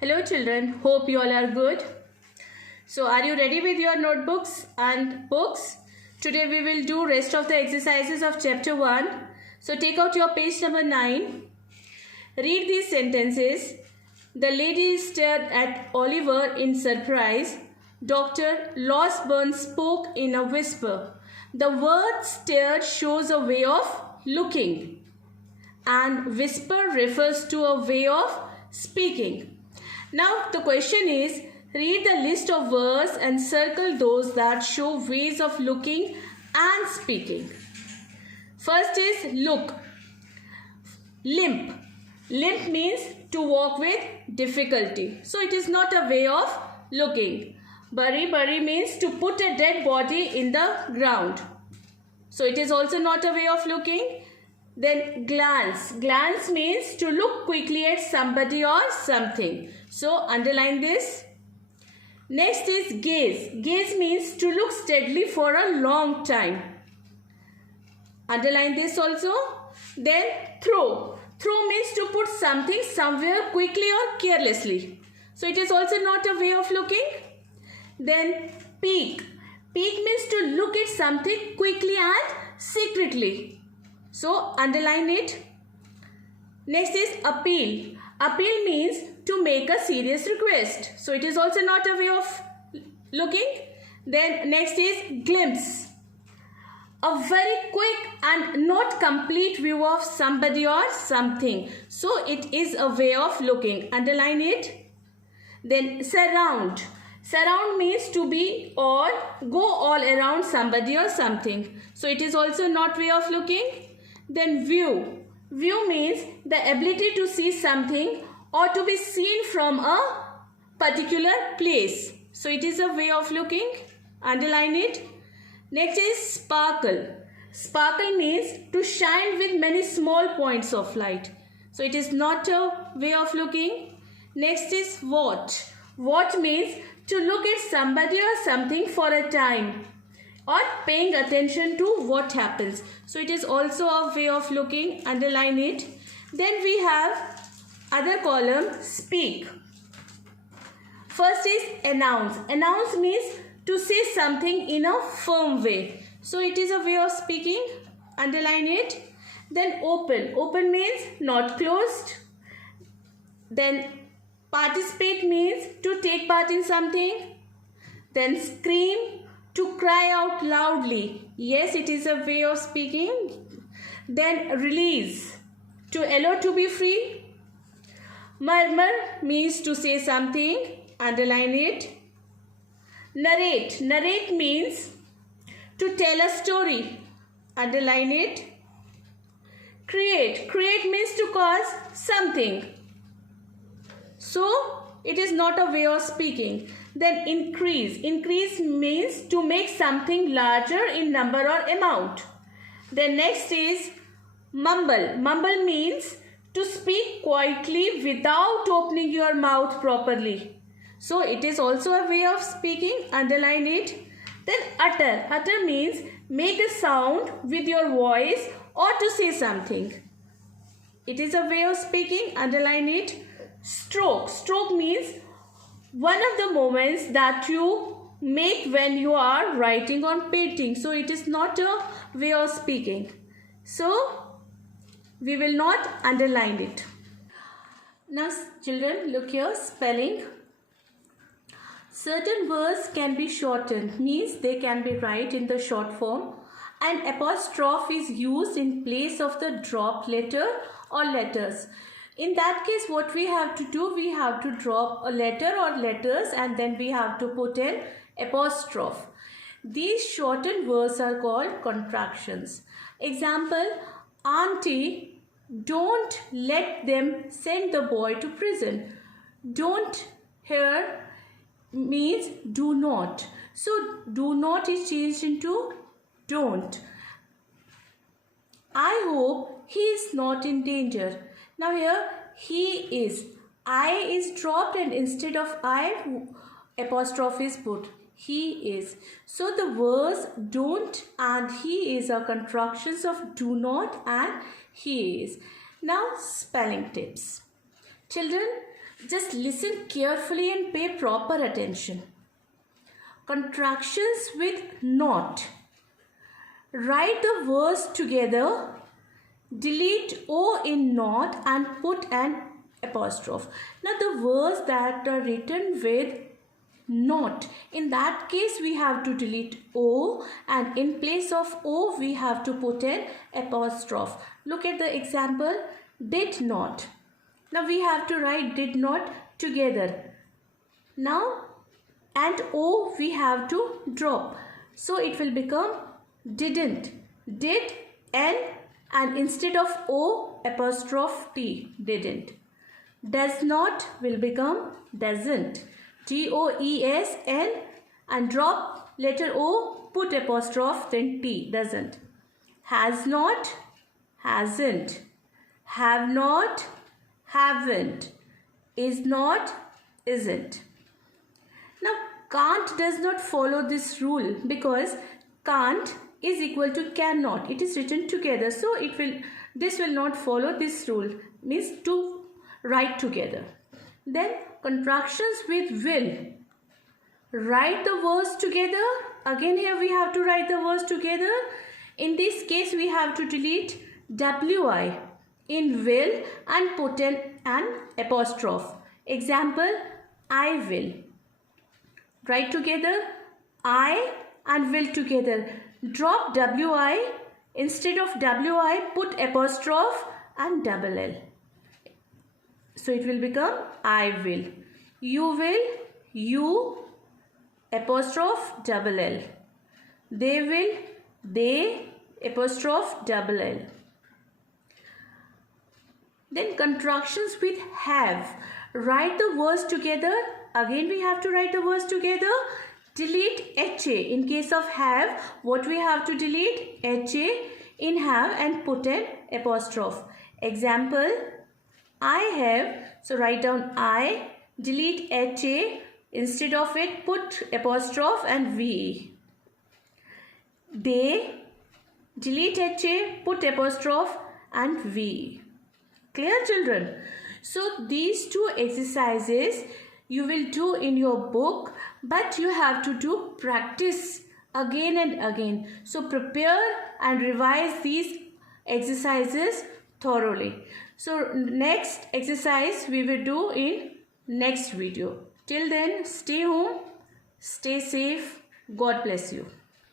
Hello children, hope you all are good. So are you ready with your notebooks and books? Today we will do rest of the exercises of chapter 1. So take out your page number 9. Read these sentences. The lady stared at Oliver in surprise. Dr. Losburn spoke in a whisper. The word stared shows a way of looking, and whisper refers to a way of speaking. Now the question is, read the list of words and circle those that show ways of looking and speaking. First is look. Limp. Limp means to walk with difficulty. So it is not a way of looking. Bury. Bury means to put a dead body in the ground. So it is also not a way of looking. Then glance. Glance means to look quickly at somebody or something. So underline this. Next is gaze. Gaze means to look steadily for a long time. Underline this also. Then throw. Throw means to put something somewhere quickly or carelessly. So it is also not a way of looking. Then peek. Peek means to look at something quickly and secretly. So underline it. Next is appeal. Appeal means to make a serious request. So it is also not a way of looking. Then next is glimpse. A very quick and not complete view of somebody or something. So it is a way of looking. Underline it. Then surround. Surround means to be or go all around somebody or something. So it is also not way of looking. Then view. View means the ability to see something or to be seen from a particular place. So it is a way of looking. Underline it. Next is sparkle. Sparkle means to shine with many small points of light. So it is not a way of looking. Next is watch. Watch means to look at somebody or something for a time, or paying attention to what happens. So it is also a way of looking. Underline it. Then we have other column, speak. First is announce. Announce means to say something in a firm way. So it is a way of speaking. Underline it. Then open. Open means not closed. Then participate means to take part in something. Then scream, to cry out loudly. Yes, it is a way of speaking. Then release. To allow to be free. Murmur means to say something. Underline it. Narrate. Narrate means to tell a story. Underline it. Create. Create means to cause something. So it is not a way of speaking. Then increase. Increase means to make something larger in number or amount. Then next is mumble. Mumble means to speak quietly without opening your mouth properly. So it is also a way of speaking. Underline it. Then utter. Utter means make a sound with your voice or to say something. It is a way of speaking. Underline it. Stroke. Stroke means one of the movements that you make when you are writing or painting. So it is not a way of speaking. So we will not underline it. Now children, look here, spelling. Certain words can be shortened, means they can be write in the short form. An apostrophe is used in place of the drop letter or letters. In that case, what we have to do, we have to drop a letter or letters and then we have to put an apostrophe. These shortened words are called contractions. Example, Auntie, don't let them send the boy to prison. Don't here means do not. So do not is changed into don't. I hope he is not in danger. Now here he is. I is dropped and instead of I, apostrophe is put. He is. So the words don't and he is are contractions of do not and he is. Now spelling tips. Children, Just listen carefully and pay proper attention. Contractions with not. Write the words together. Delete O in not and put an apostrophe. Now the words that are written with not, in that case we have to delete O, and in place of O we have to put an apostrophe. Look at the example, did not. Now we have to write did not together. Now and O we have to drop. So it will become didn't. Did and instead of O apostrophe T, didn't. Does not will become doesn't. DOESN and drop letter O, put apostrophe, then T, doesn't. Has not, hasn't. Have not, haven't. Is not, isn't. Now can't does not follow this rule because can't is equal to cannot. It is written together, so this will not follow this rule, means to write together. Then contractions with will. Write the words together. Again here we have to write the words together. In this case we have to delete WI in will and put an apostrophe. Example, I will. Write together I and will together. Drop WI, instead of WI put apostrophe and double L. So it will become I will. You will, you, apostrophe double L. They will, they, apostrophe double L. Then contractions with have. Write the words together. Again we have to write the words together. Delete HA. In case of have, what we have to delete? HA in have and put an apostrophe. Example, I have. So write down I, delete HA, instead of it put apostrophe and VE. They, delete HA, put apostrophe and VE. Clear, children? So these two exercises you will do in your book, but you have to do practice again and again. So prepare and revise these exercises thoroughly. So next exercise we will do in next video. Till then, stay home, stay safe. God bless you.